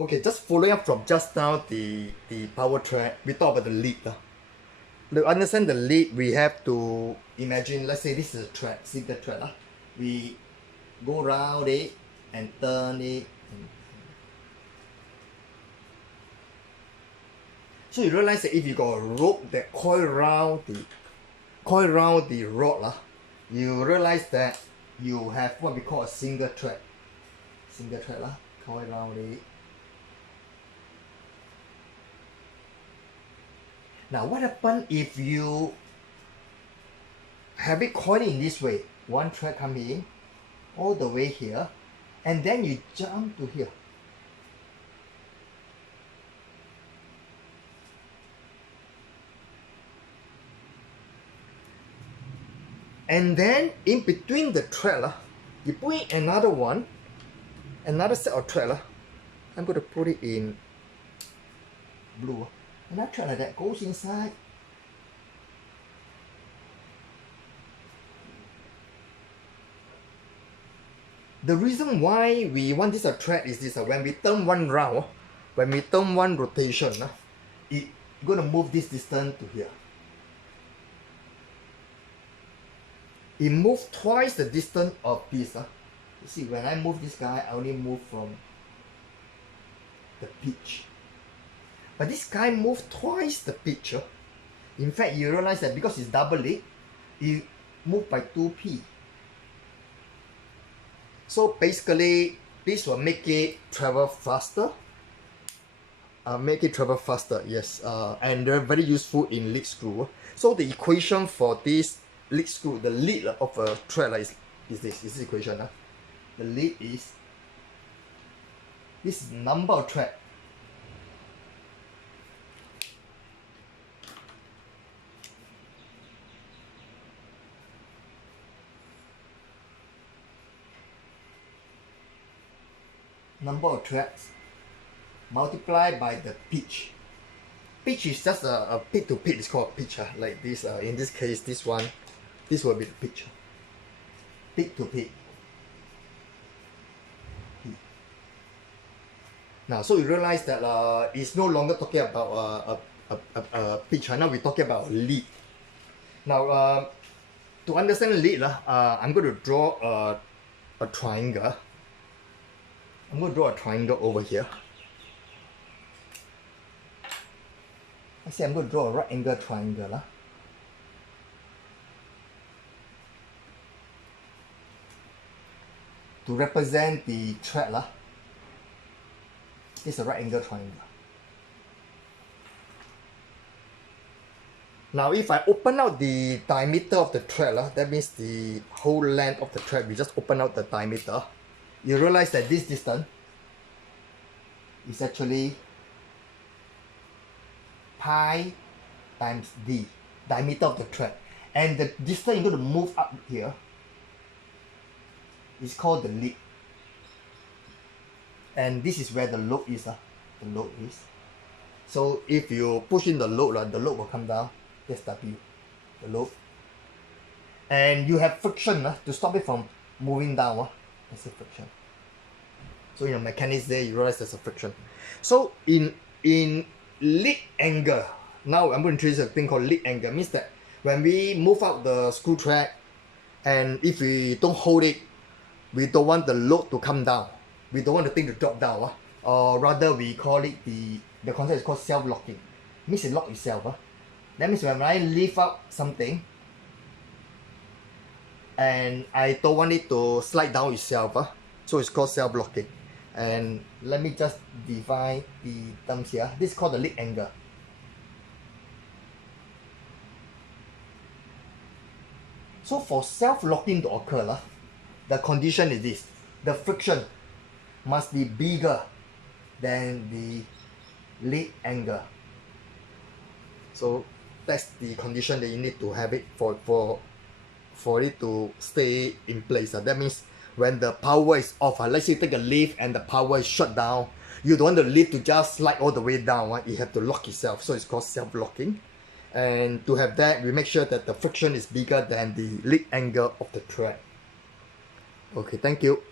Okay, just following up from just now the power track, we talk about the lead. To understand the lead, we have to imagine, let's say this is a track, see the track. We go around it and turn it. So you realize that if you got a rope that coil around the rod, you realize that you have what we call a single thread. Coil around it. Now what happens if you have it coiled in this way? One thread come in all the way here, and then you jump to here. And then in between the thread, you put in another set of thread. I'm going to put it in blue. Another thread like that goes inside. The reason why we want this thread is this: when we turn one round, when we turn one rotation, it's going to move this distance to here. It moves twice the distance of this. You see, when I move this guy, I only move from the pitch. But this guy moves twice the pitch. In fact, you realize that because it's double lead, it moves by 2p. So basically, this will make it travel faster. Yes. And they're very useful in lead screw. So the equation for this lead screw, the lead of a thread is this equation. The lead is this number of thread threads multiplied by the pitch. Pitch is just a pit to pit. It's called pitch. Like this. In this case, this will be the pitch. Pit to pit. Now, so you realize that it's no longer talking about a pitch. Now we're talking about a lead. Now, to understand lead, I'm going to draw a triangle. I'm going to draw a triangle over here. I say I'm going to draw a right angle triangle. To represent the thread. This is a right angle triangle. Now if I open out the diameter of the thread, that means the whole length of the thread, we just open out the diameter. You realize that this distance is actually pi times d, diameter of the thread. And the distance you're going to move up here is called the lead. And this is where the load is. So if you push in the load will come down. That's W, the load. And you have friction to stop it from moving down. That's the friction. So in the mechanics there, you realize there's a friction. So in lead angle, now I'm going to introduce a thing called lead angle. Means that when we move out the screw thread, and if we don't hold it, we don't want the load to come down. We don't want the thing to drop down. Or rather, we call it the concept is called self-locking. Means it locks itself. That means when I lift up something and I don't want it to slide down itself, so it's called self-locking. And let me just define the terms here. This is called the lead angle. So for self-locking to occur, the condition is this: the friction must be bigger than the lead angle. So that's the condition that you need to have it for it to stay in place. That means when the power is off, let's say you take a lift and the power is shut down, you don't want the lift to just slide all the way down. It have to lock itself, so it's called self-locking. And to have that, we make sure that the friction is bigger than the lead angle of the thread. Okay, thank you.